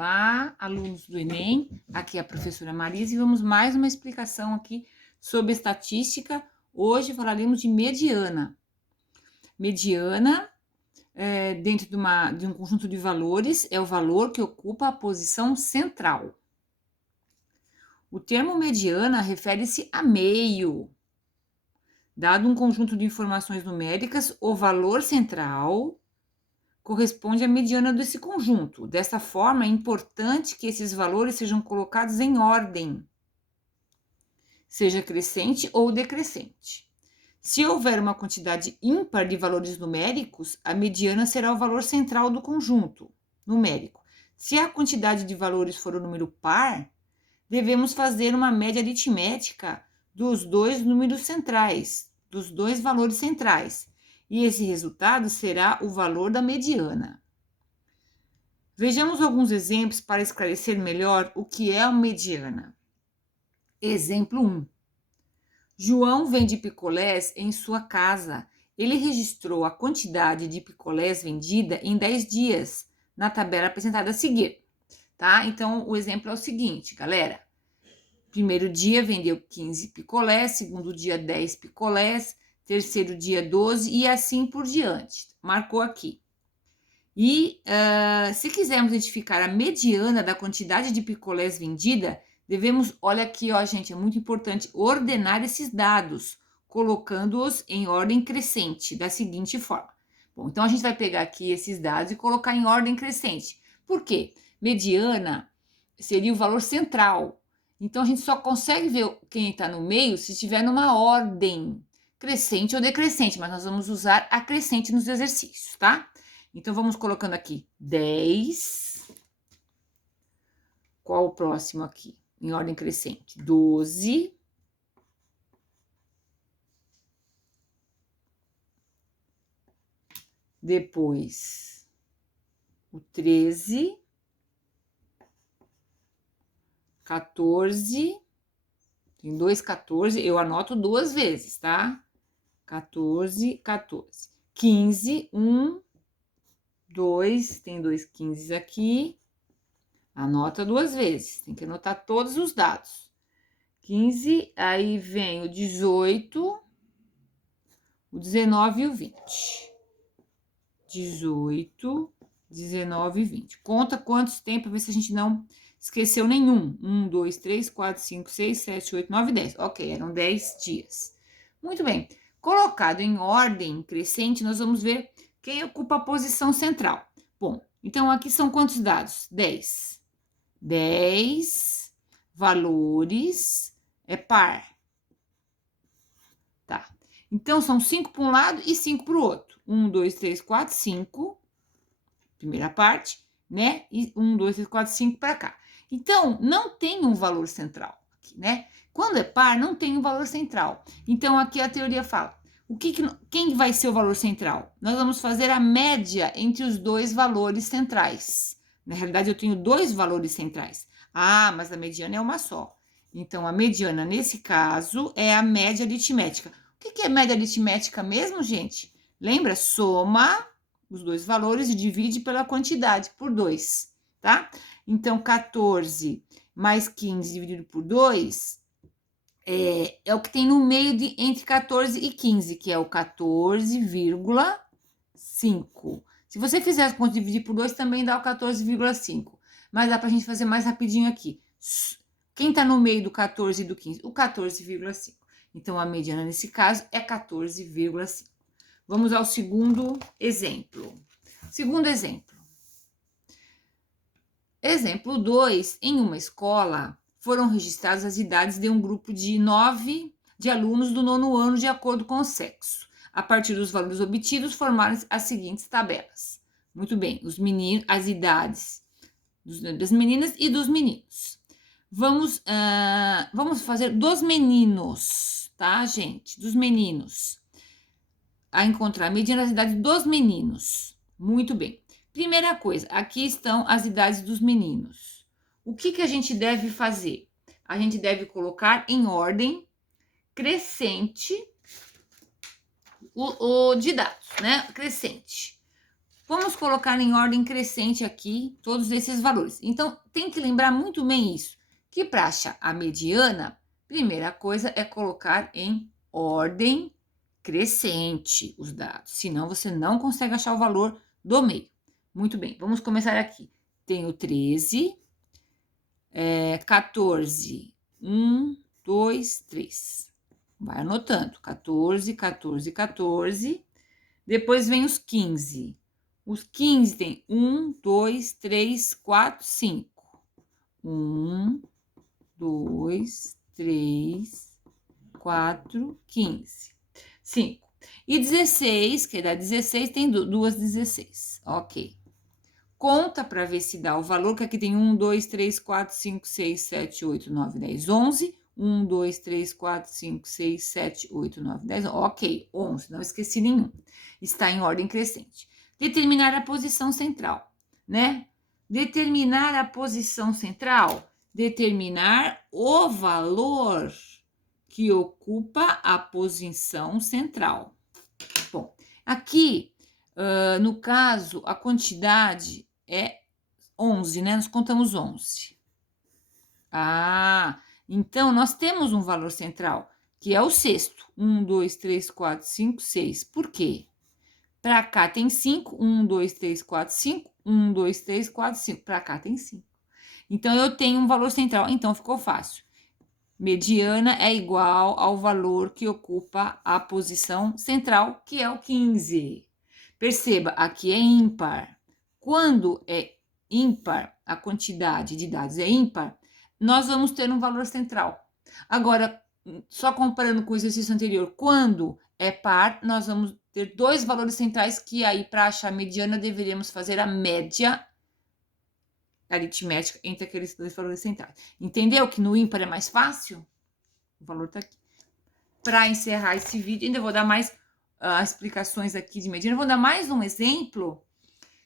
Olá, alunos do Enem, aqui é a professora Marisa e vamos mais uma explicação aqui sobre estatística. Hoje falaremos de mediana. Mediana, dentro de um conjunto de valores, é o valor que ocupa a posição central. O termo mediana refere-se a meio. Dado um conjunto de informações numéricas, o valor central corresponde à mediana desse conjunto. Dessa forma, é importante que esses valores sejam colocados em ordem, seja crescente ou decrescente. Se houver uma quantidade ímpar de valores numéricos, a mediana será o valor central do conjunto numérico. Se a quantidade de valores for o número par, devemos fazer uma média aritmética dos dois números centrais, dos dois valores centrais. E esse resultado será o valor da mediana. Vejamos alguns exemplos para esclarecer melhor o que é uma mediana. Exemplo 1. João vende picolés em sua casa. Ele registrou a quantidade de picolés vendida em 10 dias, na tabela apresentada a seguir. Tá? Então, o exemplo é o seguinte, galera. Primeiro dia vendeu 15 picolés, segundo dia 10 picolés, terceiro dia 12 e assim por diante. Marcou aqui. E se quisermos identificar a mediana da quantidade de picolés vendida, devemos, olha aqui, ó, gente, é muito importante ordenar esses dados, colocando-os em ordem crescente, da seguinte forma. Bom, então a gente vai pegar aqui esses dados e colocar em ordem crescente. Por quê? Mediana seria o valor central. Então a gente só consegue ver quem está no meio se estiver numa ordem crescente ou decrescente, mas nós vamos usar a crescente nos exercícios, tá? Então, vamos colocando aqui 10. Qual o próximo aqui? Em ordem crescente. 12. Depois, o 13. 14. Tem dois 14. Eu anoto duas vezes, tá? 14, 14. 15, 1. 2, tem dois 15 aqui, anota duas vezes, tem que anotar todos os dados. 15, aí vem o 18, o 19 e o 20. 18, 19 e 20. Conta quantos tem para ver se a gente não esqueceu nenhum. 1, 2, 3, 4, 5, 6, 7, 8, 9, 10. Ok, eram 10 dias. Muito bem. Colocado em ordem crescente, nós vamos ver quem ocupa a posição central. Bom, então aqui são quantos dados? 10. 10 valores é par. Tá. Então, são 5 para um lado e 5 para o outro. 1, 2, 3, 4, 5. Primeira parte, né? E 1, 2, 3, 4, 5 para cá. Então, não tem um valor central aqui, né? Quando é par, não tem um valor central. Então, aqui a teoria fala. Quem vai ser o valor central? Nós vamos fazer a média entre os dois valores centrais. Na realidade, eu tenho dois valores centrais. Ah, mas a mediana é uma só. Então, a mediana, nesse caso, é a média aritmética. O que é média aritmética mesmo, gente? Lembra? Soma os dois valores e divide pela quantidade, por 2, tá? Então, 14 mais 15 dividido por 2 é o que tem no meio entre 14 e 15, que é o 14,5. Se você fizer as contas e dividir por 2, também dá o 14,5. Mas dá pra gente fazer mais rapidinho aqui. Quem tá no meio do 14 e do 15? O 14,5. Então, a mediana nesse caso é 14,5. Vamos ao segundo exemplo. Segundo exemplo. Exemplo 2. Em uma escola, foram registradas as idades de um grupo de 9 de alunos do 9º ano de acordo com o sexo. A partir dos valores obtidos, formaram as seguintes tabelas. Muito bem, os meninos, as idades das meninas e dos meninos. Vamos fazer dos meninos, tá, gente? Dos meninos. A encontrar a mediana das idades dos meninos. Muito bem. Primeira coisa, aqui estão as idades dos meninos. O que a gente deve fazer? A gente deve colocar em ordem crescente o de dados, né? Crescente. Vamos colocar em ordem crescente aqui todos esses valores. Então, tem que lembrar muito bem isso, que para achar a mediana, primeira coisa é colocar em ordem crescente os dados, senão você não consegue achar o valor do meio. Muito bem, vamos começar aqui. Tenho 13, 14, 1, 2, 3. Vai anotando, 14, 14, 14. Depois vem os 15. Os 15 tem 1, 2, 3, 4, 5. 1, 2, 3, 4, 15. 5. E 16, que dá 16, tem duas 16. Ok. Conta para ver se dá o valor, que aqui tem 1, 2, 3, 4, 5, 6, 7, 8, 9, 10, 11. 1, 2, 3, 4, 5, 6, 7, 8, 9, 10. Ok, 11, não esqueci nenhum. Está em ordem crescente. Determinar a posição central, né? Determinar a posição central. Determinar o valor que ocupa a posição central. Bom, aqui, no caso, a quantidade é 11, né? Nós contamos 11. Então, nós temos um valor central, que é o sexto. 1, 2, 3, 4, 5, 6. Por quê? Para cá tem 5. 1, 2, 3, 4, 5. 1, 2, 3, 4, 5. Para cá tem 5. Então, eu tenho um valor central. Então, ficou fácil. Mediana é igual ao valor que ocupa a posição central, que é o 15. Perceba, aqui é ímpar. Quando é ímpar, a quantidade de dados é ímpar, nós vamos ter um valor central. Agora, só comparando com o exercício anterior, quando é par, nós vamos ter dois valores centrais que aí, para achar a mediana, deveríamos fazer a média aritmética entre aqueles dois valores centrais. Entendeu que no ímpar é mais fácil? O valor está aqui. Para encerrar esse vídeo, ainda vou dar mais explicações aqui de mediana. Vou dar mais um exemplo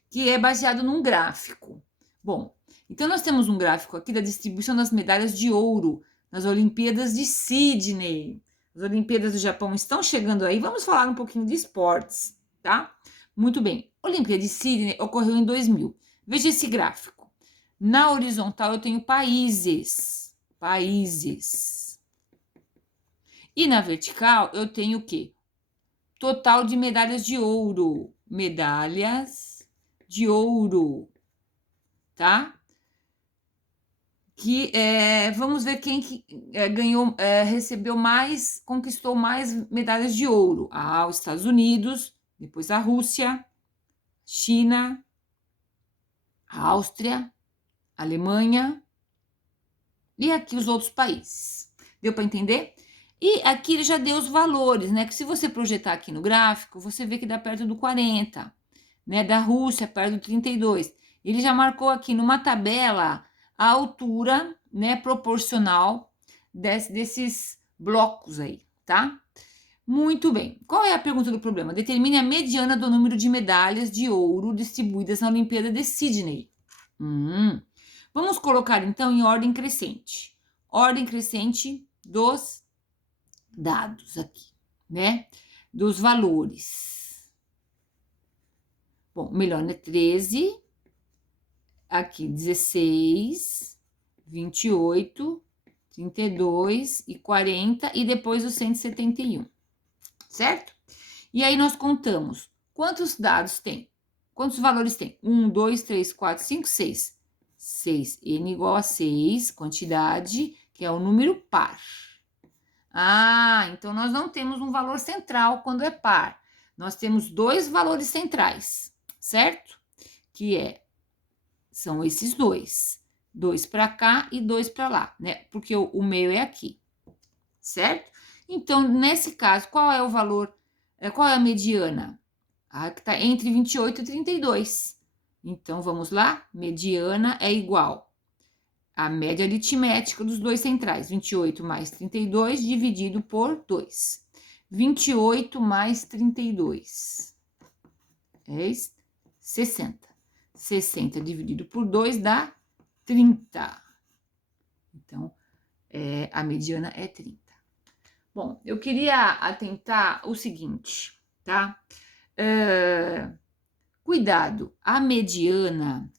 que é baseado num gráfico. Bom, então nós temos um gráfico aqui da distribuição das medalhas de ouro nas Olimpíadas de Sydney. As Olimpíadas do Japão estão chegando aí. Vamos falar um pouquinho de esportes, tá? Muito bem. A Olimpíada de Sydney ocorreu em 2000. Veja esse gráfico. Na horizontal eu tenho países. Países. E na vertical eu tenho o quê? Total de medalhas de ouro. Medalhas de ouro, tá? Vamos ver quem que ganhou, recebeu mais, conquistou mais medalhas de ouro. Os Estados Unidos, depois a Rússia, China, a Áustria, a Alemanha e aqui os outros países. Deu para entender? E aqui ele já deu os valores, né? Que se você projetar aqui no gráfico, você vê que dá perto do 40, né? Da Rússia, perto do 32. Ele já marcou aqui numa tabela a altura, né? Proporcional desses blocos aí, tá? Muito bem. Qual é a pergunta do problema? Determine a mediana do número de medalhas de ouro distribuídas na Olimpíada de Sydney. Vamos colocar, então, em ordem crescente. Ordem crescente dos dados aqui, né? Dos valores. Bom, melhor, né? 13, aqui 16, 28, 32 e 40 e depois o 171, certo? E aí nós contamos quantos dados tem, quantos valores tem? 1, 2, 3, 4, 5, 6. 6, n igual a 6, quantidade, que é o número par. Então nós não temos um valor central quando é par. Nós temos dois valores centrais, certo? Que são esses dois. 2 para cá e 2 para lá, né? Porque o meio é aqui, certo? Então, nesse caso, qual é o valor, qual é a mediana? Que está entre 28 e 32. Então, vamos lá? Mediana é igual a média aritmética dos dois centrais, 28 mais 32 dividido por 2. 28 mais 32 é 60. 60 dividido por 2 dá 30. Então, a mediana é 30. Bom, eu queria atentar o seguinte, tá? Cuidado, a mediana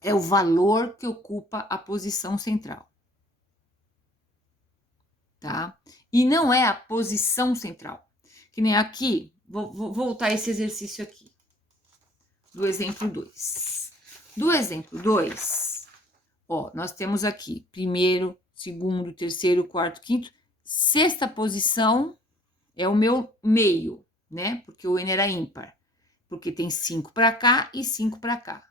é o valor que ocupa a posição central, tá? E não é a posição central. Que nem aqui, vou voltar esse exercício aqui, do exemplo 2. Do exemplo 2, ó, nós temos aqui primeiro, segundo, terceiro, quarto, quinto, sexta posição é o meu meio, né? Porque o N era ímpar. Porque tem 5 para cá e 5 para cá.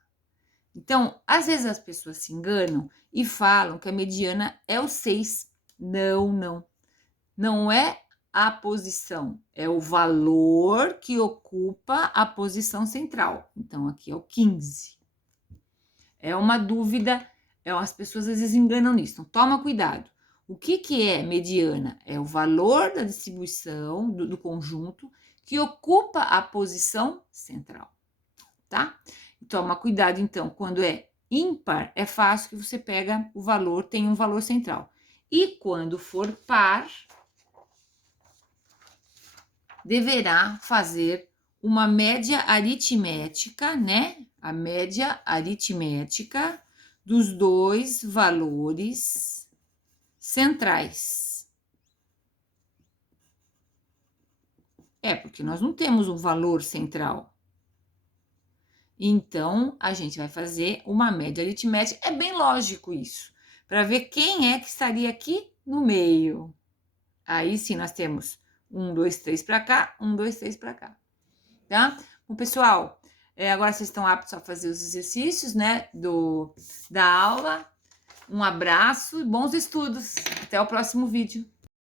Então, às vezes as pessoas se enganam e falam que a mediana é o 6. Não, não. Não é a posição, é o valor que ocupa a posição central. Então, aqui é o 15. É uma dúvida, as pessoas às vezes enganam nisso. Então, toma cuidado. O que é mediana? É o valor da distribuição do conjunto que ocupa a posição central, tá? Toma cuidado, então, quando é ímpar, é fácil que você pega o valor, tem um valor central. E quando for par, deverá fazer uma média aritmética, né? A média aritmética dos dois valores centrais. Porque nós não temos um valor central. Então, a gente vai fazer uma média aritmética. É bem lógico isso, para ver quem é que estaria aqui no meio. Aí sim, nós temos 1, 2, 3 para cá, 1, 2, 3 para cá, tá? Bom, pessoal, agora vocês estão aptos a fazer os exercícios, né, da aula. Um abraço e bons estudos. Até o próximo vídeo.